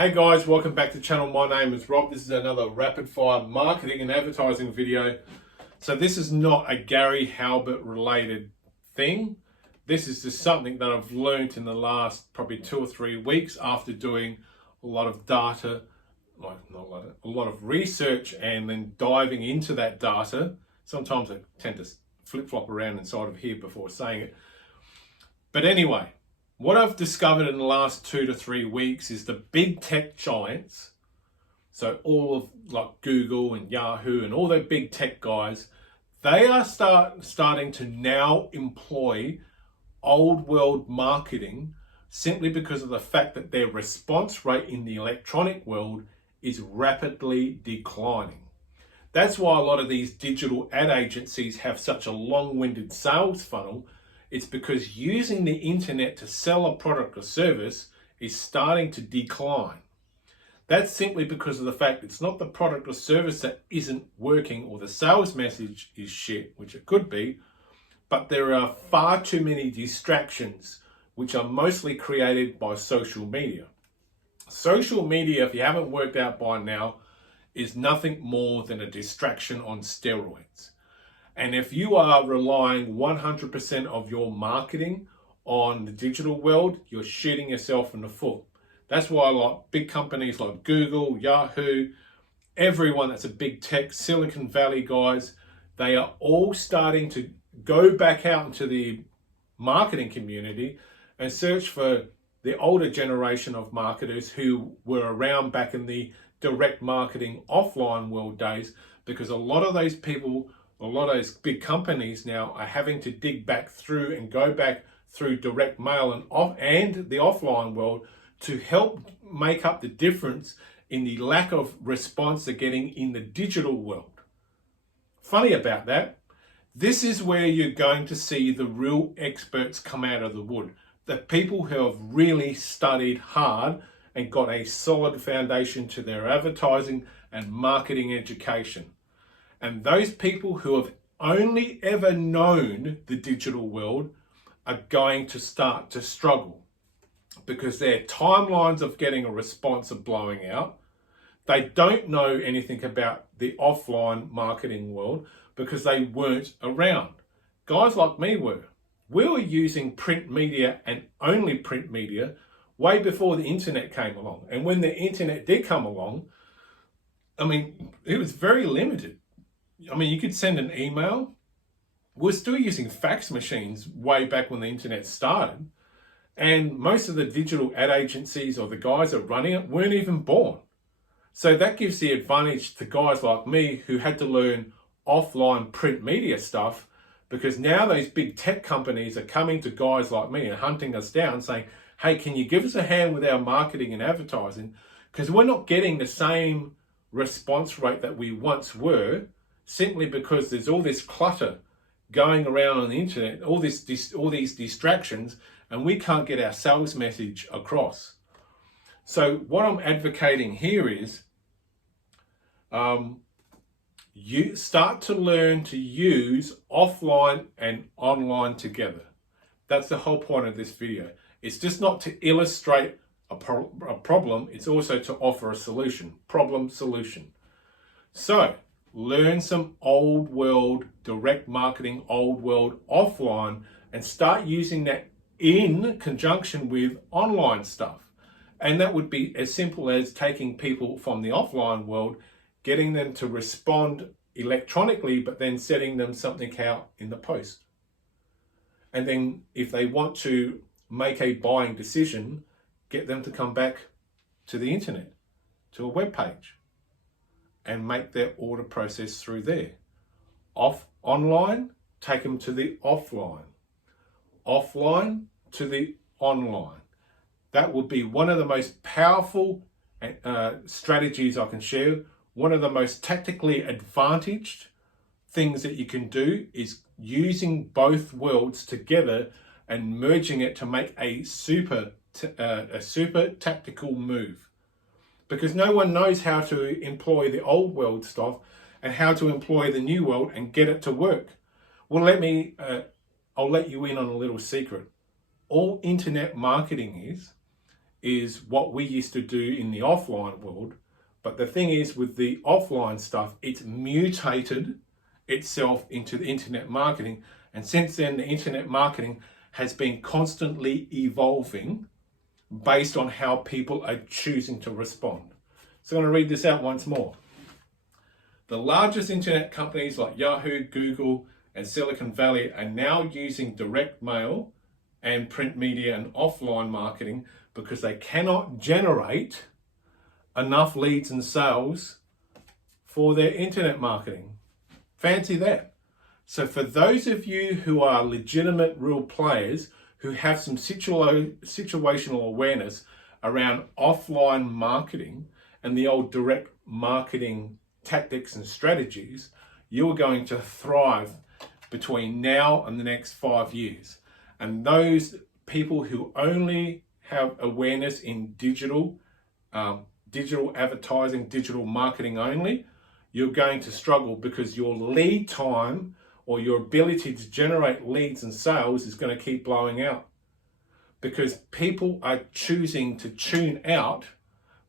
Hey guys, welcome back to the channel. My name is Rob. This is another rapid fire marketing and advertising video. So this is not a Gary Halbert related thing. This is just something that I've learned in the last probably 2 or 3 weeks after doing a lot of data, a lot of research and then diving into that data. Sometimes I tend to flip-flop around inside of here before saying it. But anyway, what I've discovered in the last 2 to 3 weeks is the big tech giants, so all of like Google and Yahoo and all the big tech guys, they are starting to now employ old world marketing simply because of the fact that their response rate in the electronic world is rapidly declining. That's why a lot of these digital ad agencies have such a long-winded sales funnel. It's because using the internet to sell a product or service is starting to decline. That's simply because of the fact it's not the product or service that isn't working or the sales message is shit, which it could be, but there are far too many distractions which are mostly created by social media. Social media, if you haven't worked out by now, is nothing more than a distraction on steroids. And if you are relying 100% of your marketing on the digital world, you're shooting yourself in the foot. That's why like big companies like Google, Yahoo, everyone that's a big tech, Silicon Valley guys, they are all starting to go back out into the marketing community and search for the older generation of marketers who were around back in the direct marketing offline world days, because a lot of those people, a lot of those big companies now are having to dig back through and go back through direct mail and the offline world to help make up the difference in the lack of response they're getting in the digital world. Funny about that, this is where you're going to see the real experts come out of the wood. The people who have really studied hard and got a solid foundation to their advertising and marketing education. And those people who have only ever known the digital world are going to start to struggle because their timelines of getting a response are blowing out. They don't know anything about the offline marketing world because they weren't around. Guys like me were. We were using print media and only print media way before the internet came along. And when the internet did come along, it was very limited. You could send an email. We're still using fax machines way back when the internet started. And most of the digital ad agencies or the guys that are running it weren't even born. So that gives the advantage to guys like me who had to learn offline print media stuff, because now those big tech companies are coming to guys like me and hunting us down saying, hey, can you give us a hand with our marketing and advertising? Because we're not getting the same response rate that we once were, simply because there's all this clutter going around on the internet, all these distractions, and we can't get our sales message across. So what I'm advocating here is you start to learn to use offline and online together. That's the whole point of this video. It's just not to illustrate a problem, it's also to offer a solution, problem solution. So learn some old world direct marketing, old world offline, and start using that in conjunction with online stuff. And that would be as simple as taking people from the offline world, getting them to respond electronically, but then setting them something out in the post. And then if they want to make a buying decision, get them to come back to the internet, to a web page, and make their order process through there. Online, take them to the offline. Offline to the online. That would be one of the most powerful strategies I can share. One of the most tactically advantaged things that you can do is using both worlds together and merging it to make a super tactical move. Because no one knows how to employ the old world stuff and how to employ the new world and get it to work. Well, I'll let you in on a little secret. All internet marketing is what we used to do in the offline world. But the thing is, with the offline stuff, it's mutated itself into the internet marketing. And since then, the internet marketing has been constantly evolving based on how people are choosing to respond. So I'm going to read this out once more. The largest internet companies like Yahoo, Google, and Silicon Valley are now using direct mail and print media and offline marketing because they cannot generate enough leads and sales for their internet marketing. Fancy that. So for those of you who are legitimate real players who have some situational awareness around offline marketing and the old direct marketing tactics and strategies, you're going to thrive between now and the next 5 years. And those people who only have awareness in digital advertising, digital marketing only, you're going to struggle because your lead time or your ability to generate leads and sales is going to keep blowing out. Because people are choosing to tune out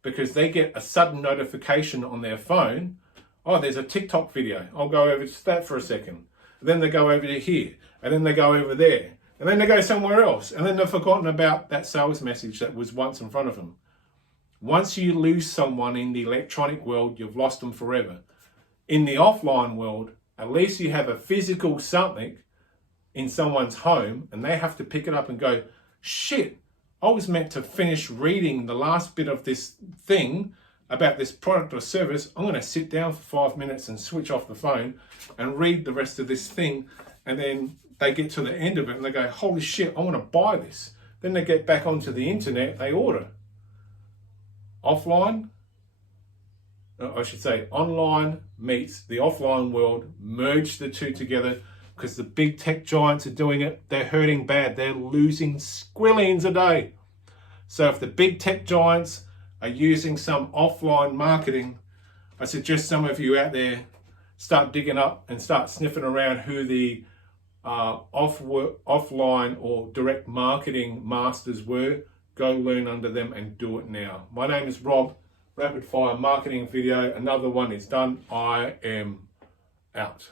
because they get a sudden notification on their phone. Oh, there's a TikTok video. I'll go over to that for a second. And then they go over to here. And then they go over there. And then they go somewhere else. And then they've forgotten about that sales message that was once in front of them. Once you lose someone in the electronic world, you've lost them forever. In the offline world, at least you have a physical something in someone's home and they have to pick it up and go, shit, I was meant to finish reading the last bit of this thing about this product or service. I'm going to sit down for 5 minutes and switch off the phone and read the rest of this thing. And then they get to the end of it and they go, holy shit, I want to buy this. Then they get back onto the internet, they order. Online meets the offline world, merge the two together because the big tech giants are doing it. They're hurting bad. They're losing squillions a day. So if the big tech giants are using some offline marketing, I suggest some of you out there start digging up and start sniffing around who the offline or direct marketing masters were. Go learn under them and do it now. My name is Rob. Rapid fire marketing video. Another one is done. I am out.